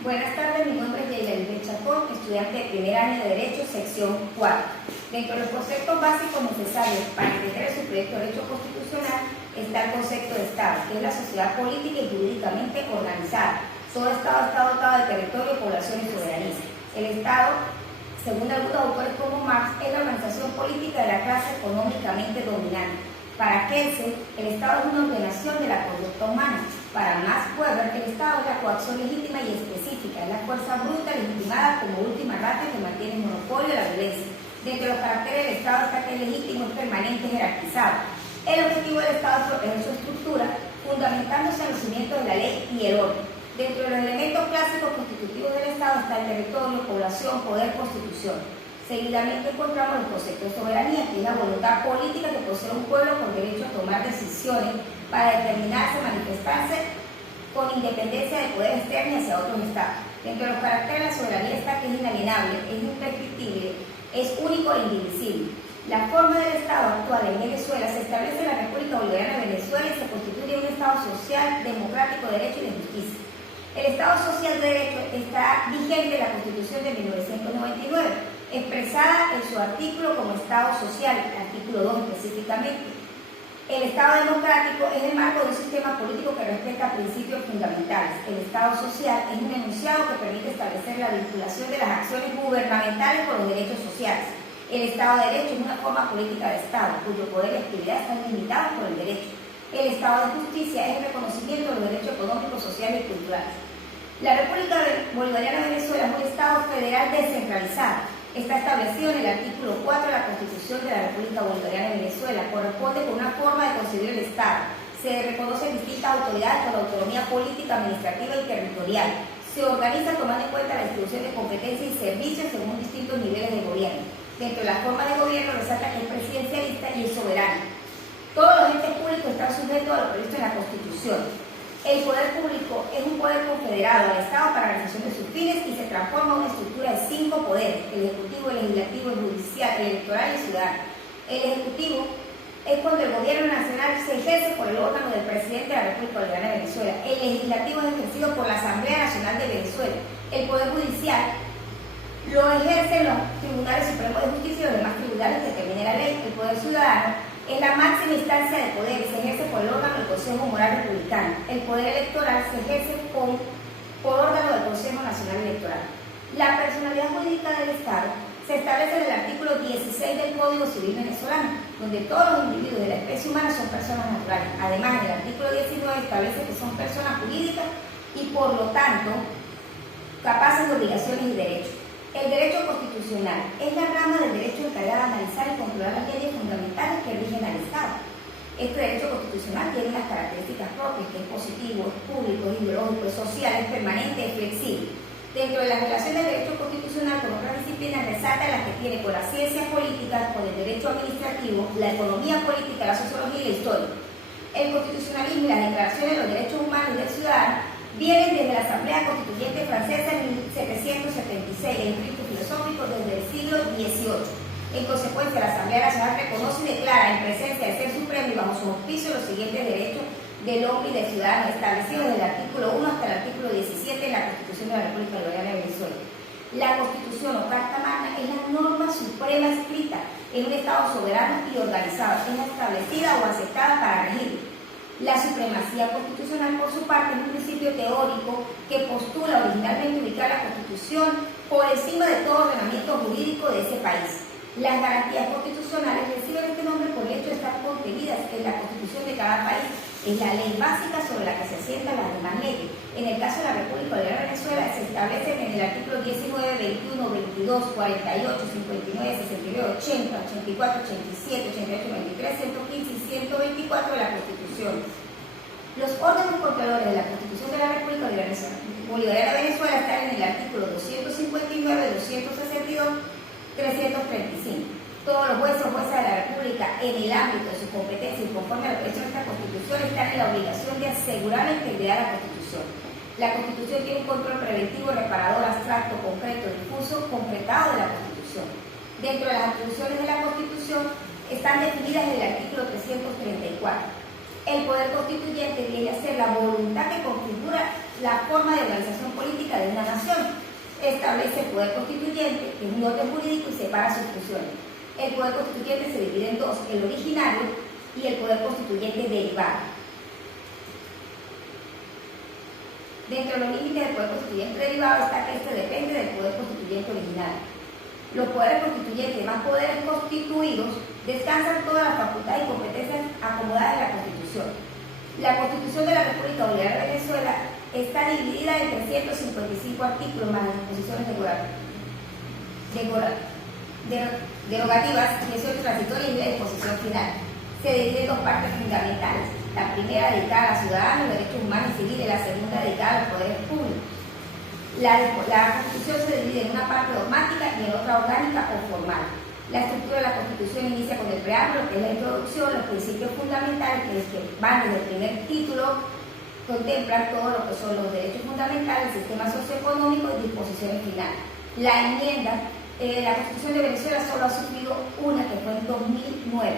Buenas tardes, mi nombre es Yeila Elizabeth Chacón, estudiante de primer año de Derecho, sección 4. Dentro de los conceptos básicos necesarios para entender su proyecto de derecho constitucional está el concepto de Estado, que es la sociedad política y jurídicamente organizada. Todo Estado está dotado de territorio, población y soberanía. El Estado, según algunos autores como Marx, es la organización política de la clase económicamente dominante. Para Kelsen, el Estado es una ordenación de la conducta humana. Para Max Weber, el Estado es la coacción legítima y específica, es la fuerza bruta legitimada como última ratio que mantiene el monopolio de la violencia. Dentro de los caracteres del Estado está que es legítimo, es permanente, jerarquizado. El objetivo del Estado es proteger su estructura, fundamentándose en los cimientos de la ley y el orden. Dentro de los elementos clásicos constitutivos del Estado está el territorio, población, poder, constitución. Seguidamente encontramos el concepto de soberanía, que es la voluntad política que posee un pueblo con derecho a tomar decisiones para determinarse, manifestarse con independencia de poder externo hacia otros estados. Dentro de los caracteres de la soberanía está que es inalienable, es imprescriptible, es único e indivisible. La forma del Estado actual en Venezuela se establece en la República Bolivariana de Venezuela y se constituye un Estado social, democrático, de derecho y de justicia. El Estado social de derecho está vigente en la Constitución de 1999, expresada en su artículo como Estado social, artículo 2 específicamente. El Estado democrático es el marco de un sistema político que respeta principios fundamentales. El Estado social es un enunciado que permite establecer la vinculación de las acciones gubernamentales con los derechos sociales. El Estado de Derecho es una forma política de Estado, cuyo poder y actividad están limitados por el derecho. El Estado de Justicia es el reconocimiento de los derechos económicos, sociales y culturales. La República Bolivariana de Venezuela es un Estado federal descentralizado. Está establecido en el artículo 4 de la Constitución de la República Bolivariana de Venezuela. Corresponde con una forma de concebir el Estado. Se reconocen distintas autoridades con autonomía política, administrativa y territorial. Se organiza tomando en cuenta la distribución de competencias y servicios según distintos niveles de gobierno. Dentro de la forma de gobierno resalta que es presidencialista y es soberano. Todos los entes públicos están sujetos a lo previsto en la Constitución. El poder público es un poder confederado al Estado para la realización de sus fines y se transforma en una estructura de 5 poderes: el ejecutivo, el legislativo, el judicial, el electoral y el ciudadano. El ejecutivo es cuando el gobierno nacional se ejerce por el órgano del presidente de la República Bolivariana de Venezuela. El legislativo es ejercido por la Asamblea Nacional de Venezuela. El poder judicial lo ejercen los tribunales supremos de justicia y los demás tribunales que determine la ley. El poder ciudadano es la máxima instancia de poder y se ejerce por el órgano del Consejo Moral Republicano. El poder electoral se ejerce por órgano del Consejo Nacional Electoral. La personalidad jurídica del Estado se establece en el artículo 16 del Código Civil venezolano, donde todos los individuos de la especie humana son personas naturales. Además, el artículo 19 establece que son personas jurídicas y, por lo tanto, capaces de obligaciones y derechos. El derecho constitucional es la rama del derecho encargada de analizar y controlar las leyes fundamentales que rigen al Estado. Este derecho constitucional tiene unas características propias, que es positivo, es público, es ideológico, es social, es permanente, es flexible. Dentro de las relaciones del derecho constitucional con otras disciplinas resalta las que tiene con las ciencias políticas, con el derecho administrativo, la economía política, la sociología y la historia. El constitucionalismo y las declaraciones de los derechos humanos y del ciudadano vienen desde la Asamblea Constituyente Francesa en 1776, el escrito filosófico desde el siglo XVIII. En consecuencia, la Asamblea Nacional reconoce y declara en presencia del Ser Supremo y bajo su auspicio los siguientes derechos del hombre y del ciudadano, establecidos desde el artículo 1 hasta el artículo 17 en la Constitución de la República Bolivariana de Venezuela. La Constitución o Carta Magna es la norma suprema escrita en un Estado soberano y organizado, es establecida o aceptada para regir. La supremacía constitucional, por su parte, es un principio teórico que postula originalmente ubicar la Constitución por encima de todo ordenamiento jurídico de ese país. Las garantías constitucionales reciben este nombre por el hecho de estar contenidas en la Constitución de cada país. Es la ley básica sobre la que se asientan las demás leyes. En el caso de la República Bolivariana de Venezuela se establecen en el artículo 19, 21, 22, 48, 59, 69, 80, 84, 87, 88, 23, 115 y 124 de la Constitución. Los órganos controladores de la Constitución de la República Bolivariana de Venezuela están en el artículo 259, 262, 335. Todos los jueces o juezas de la República, en el ámbito de su competencia y conforme a lo previsto en esta Constitución, están en la obligación de asegurar la integridad de la Constitución. La Constitución tiene un control preventivo, reparador, abstracto, concreto, difuso, concretado de la Constitución. Dentro de las atribuciones de la Constitución están definidas en el artículo 334. El poder constituyente viene a ser la voluntad que configura la forma de organización política política de una nación. Establece el poder constituyente, que es un orden jurídico, y separa sus funciones. El poder constituyente se divide en dos, el originario y el poder constituyente derivado. Dentro de los límites del poder constituyente derivado está que este depende del poder constituyente originario. Los poderes constituyentes, más poderes constituidos, descansan todas las facultades y competencias acomodadas en la Constitución. La Constitución de la República Bolivariana de Venezuela está dividida en 355 artículos más las disposiciones derogativas, 18 transitorias y la disposición final. Se divide en dos partes fundamentales. La primera dedicada a los ciudadanos, los derechos humanos y civiles, la segunda dedicada a los poderes públicos. La Constitución se divide en una parte dogmática y en otra orgánica o formal. La estructura de la Constitución inicia con el preámbulo, que es la introducción, los principios fundamentales, que van desde el primer título, contemplan todo lo que son los derechos fundamentales, el sistema socioeconómico y disposiciones finales. La enmienda, la Constitución de Venezuela solo ha sufrido una, que fue en 2009.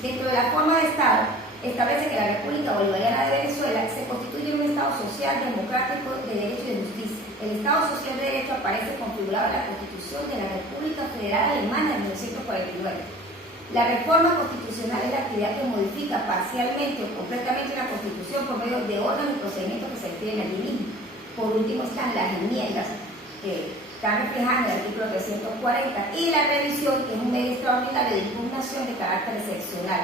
Dentro de la forma de Estado, establece que la República Bolivariana de Venezuela se constituye un Estado social, democrático, de derecho y de justicia. El Estado social de derecho aparece configurado en la Constitución de la República Federal Alemana de 1949. La reforma constitucional es la actividad que modifica parcialmente o completamente la Constitución por medio de órganos y procedimientos que se definen allí mismo. Por último están las enmiendas, que están reflejadas en el artículo 340, y la revisión, que es un medio extraordinario de impugnación de carácter excepcional,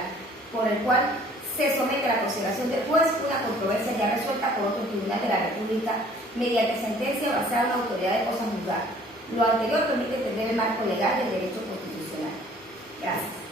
por el cual se somete a la consideración del juez una controversia ya resuelta por otro tribunal de la República mediante sentencia basada en la autoridad de cosas juzgadas. Lo anterior permite entender el marco legal del derecho constitucional. Gracias.